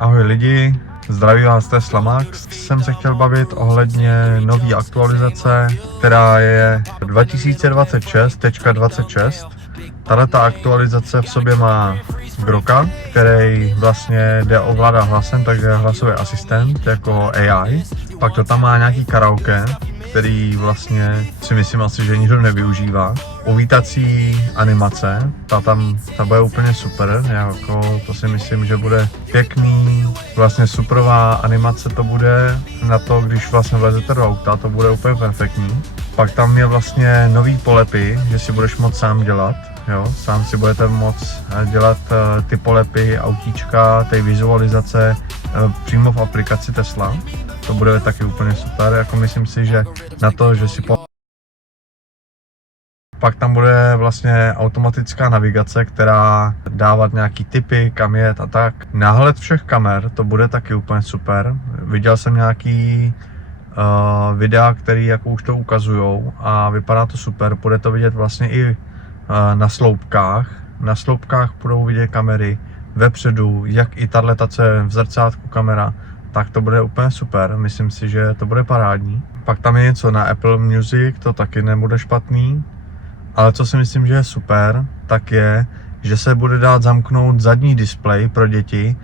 Ahoj lidi, zdraví vás Tesla Max. Jsem se chtěl bavit ohledně nové aktualizace, která je 2026.26. Tato aktualizace v sobě má Groka, který vlastně jde ovládat hlasem, takže hlasový asistent jako AI. Pak to tam má nějaký karaoke, který vlastně si myslím asi, že nikdo nevyužívá. Uvítací animace, ta bude úplně super, jako to si myslím, že bude pěkný, vlastně superová animace to bude na to, když vlastně vlezete do auta, to bude úplně perfektní. Pak tam je vlastně nový polepy, že si budeš moct sám dělat, jo, sám si budete moct dělat ty polepy, autíčka, ty vizualizace přímo v aplikaci Tesla. To bude taky úplně super, jako myslím si, že na to, že si Pak tam bude vlastně automatická navigace, která dávat nějaký tipy, kam jet a tak. Náhled všech kamer, to bude taky úplně super. Viděl jsem nějaký videa, který jako už to ukazujou a vypadá to super. Bude to vidět vlastně i na sloupkách. Na sloupkách budou vidět kamery vepředu, jak i tato, co je v zrcátku kamera, tak to bude úplně super. Myslím si, že to bude parádní. Pak tam je něco na Apple Music, to taky nebude špatný. Ale co si myslím, že je super, tak je, že se bude dát zamknout zadní displej pro děti,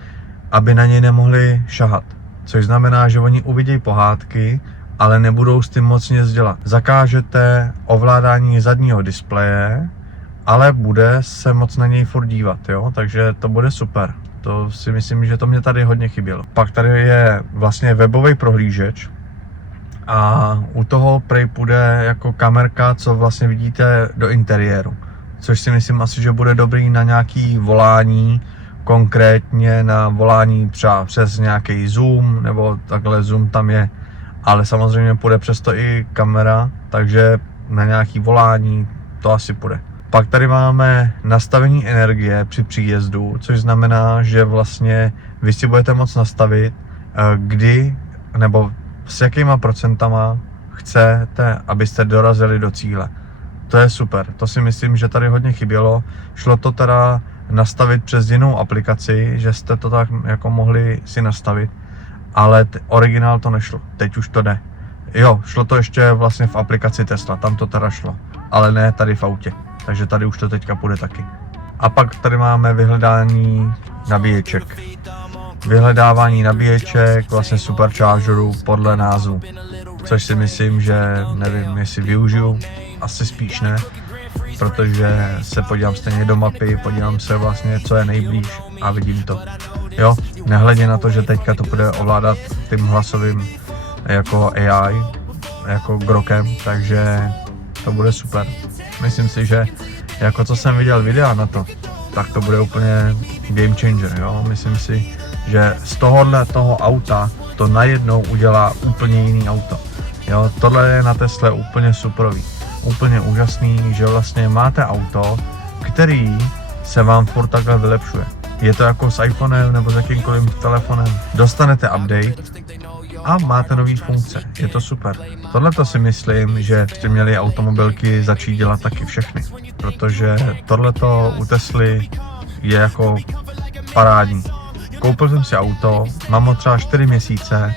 aby na něj nemohli šahat. Což znamená, že oni uvidějí pohádky, ale nebudou s tím moc nic dělat. Zakážete ovládání zadního displeje, ale bude se moc na něj furt dívat, jo? Takže to bude super. To si myslím, že to mě tady hodně chybělo. Pak tady je vlastně webový prohlížeč, a u toho prej půjde jako kamerka, co vlastně vidíte do interiéru. Což si myslím asi, že bude dobrý na nějaký volání, konkrétně na volání třeba přes nějaký Zoom, nebo takhle Zoom tam je, ale samozřejmě půjde přesto i kamera, takže na nějaký volání to asi půjde. Pak tady máme nastavení energie při příjezdu, což znamená, že vlastně vy si budete moct nastavit, kdy nebo s jakýma procentama chcete, abyste dorazili do cíle. To je super, to si myslím, že tady hodně chybělo. Šlo to teda nastavit přes jinou aplikaci, že jste to tak jako mohli si nastavit, ale originál to nešlo, teď už to jde. Jo, šlo to ještě vlastně v aplikaci Tesla, tam to teda šlo, ale ne tady v autě, takže tady už to teďka půjde taky. A pak tady máme vyhledání nabíječek. Vyhledávání nabíječek, vlastně superchargerů podle názvu, což si myslím, že nevím, jestli využiju, asi spíš ne, protože se podívám stejně do mapy, podívám se vlastně, co je nejblíž a vidím to. Jo, nehledě na to, že teďka to bude ovládat tím hlasovým jako AI, jako Grokem, takže to bude super. Myslím si, že jako co jsem viděl videa na to, tak to bude úplně game changer, jo, myslím si, že z toho auta to najednou udělá úplně jiný auto. Jo, tohle je na Tesle úplně superový, úplně úžasný, že vlastně máte auto, který se vám furt takhle vylepšuje. Je to jako s iPhonem nebo s jakýmkoliv telefonem. Dostanete update a máte nový funkce. Je to super. Tohle to si myslím, že byste měli automobilky začít dělat taky všechny, protože tohleto u Tesly je jako parádní. Koupil jsem si auto, mám ho třeba 4 měsíce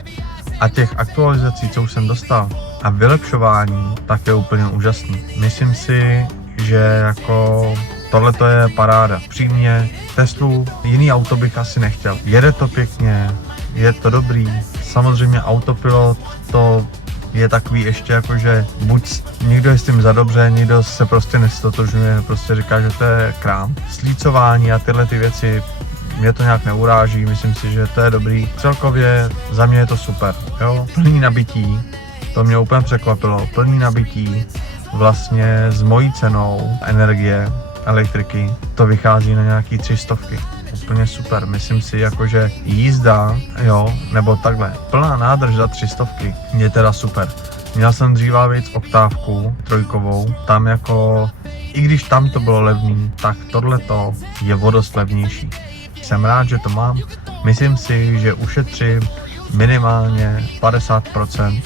a těch aktualizací, co už jsem dostal a vylepšování, tak je úplně úžasný. Myslím si, že jako tohleto je paráda. Přímě Teslu, jiný auto bych asi nechtěl. Jede to pěkně, je to dobrý. Samozřejmě autopilot, to je takový ještě jako, že buď někdo je s tím za dobře, někdo se prostě nestotožňuje, prostě říká, že to je krám. Slícování a tyhle ty věci, mě to nějak neuráží, myslím si, že to je dobrý. Celkově za mě je to super, jo. Plný nabití, to mě úplně překvapilo, plný nabití vlastně s mojí cenou energie, elektriky, to vychází na nějaký 300. Úplně super, myslím si jako, že jízda, jo, nebo takhle, plná nádrž za 300 je teda super. Měl jsem dříva víc oktávku trojkovou, tam jako, i když tam to bylo levný, tak tohleto je o dost levnější. Jsem rád, že to mám. Myslím si, že ušetřím minimálně 50%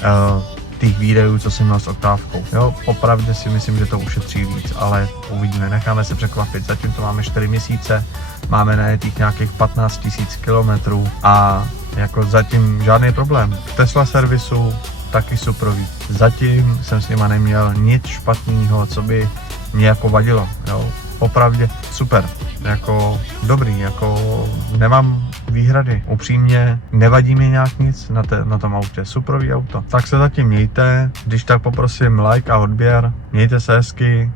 těch výdajů, co jsem měl s oktávkou. Jo, opravdu si myslím, že to ušetří víc, ale uvidíme, necháme se překvapit. Zatím to máme 4 měsíce, máme najetých nějakých 15 000 kilometrů a jako zatím žádný problém. V Tesla servisu taky suprový. Zatím jsem s nima neměl nic špatného, co by mě jako vadilo, jo. Opravdu super, jako dobrý, jako nemám výhrady. Upřímně nevadí mi nějak nic na tom autě, superový auto. Tak se zatím mějte, když tak poprosím like a odběr, mějte se hezky,